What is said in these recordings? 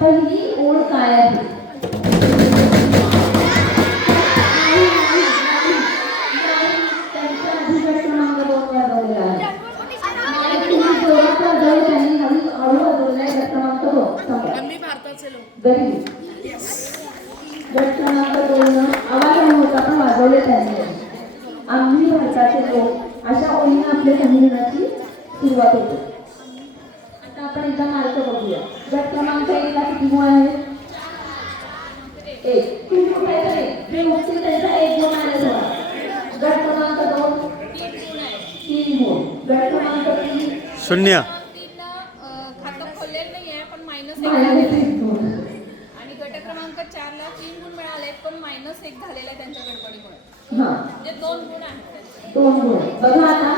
पहिली ओळ काय आहे? गरीबी गट क्रमांक दोन आवाज होता पण वाजवले त्यांनी आम्ही भारताचे लोक अशा ओळीनं आपल्या संमेलनाची सुरुवात होते. आता आपण एकदा मार्ग बघूया. गट क्रमांक एक गुण आहेत एक तीन जे उठतील त्यांचा एक गुण आहे गट क्रमांक दोन तीन गुण गट क्रमांक तीन शून्य खातं नाही आहे पण मायनस एक आहे. आणि गट क्रमांक चारला तीन गुण मिळाले पण मायनस एक झालेला आहे त्यांच्या गडबडीमुळे म्हणजे दोन गुण आहेत दोन गुण बघा आता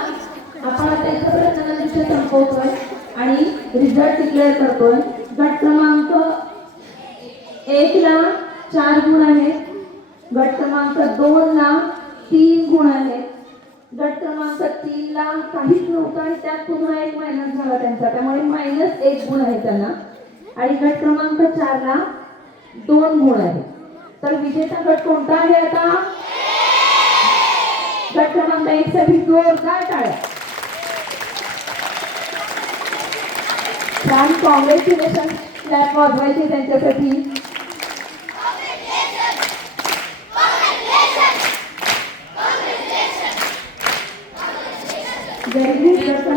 आपण संपवतोय आणि रिझल्ट डिक्लेअर करतोय गट क्रमांक एकला चार गुण आहेत. गट क्रमांक दोनला तीन गुण आहेत. गट क्रमांक तीनला काहीच नव्हतं आणि त्यात पुन्हा एक मायनस झाला त्यांचा. त्यामुळे मायनस एक गुण आहे त्यांना. आणि गट क्रमांक चारला दोन गुण आहेत. तर विजेता गट कोणता आहे आता? गट क्रमांक एक साठी जोरदार टाळ्या. छान कॉंग्रॅच्युलेशन क्लॅप वाजवायचे त्यांच्यासाठी. Very good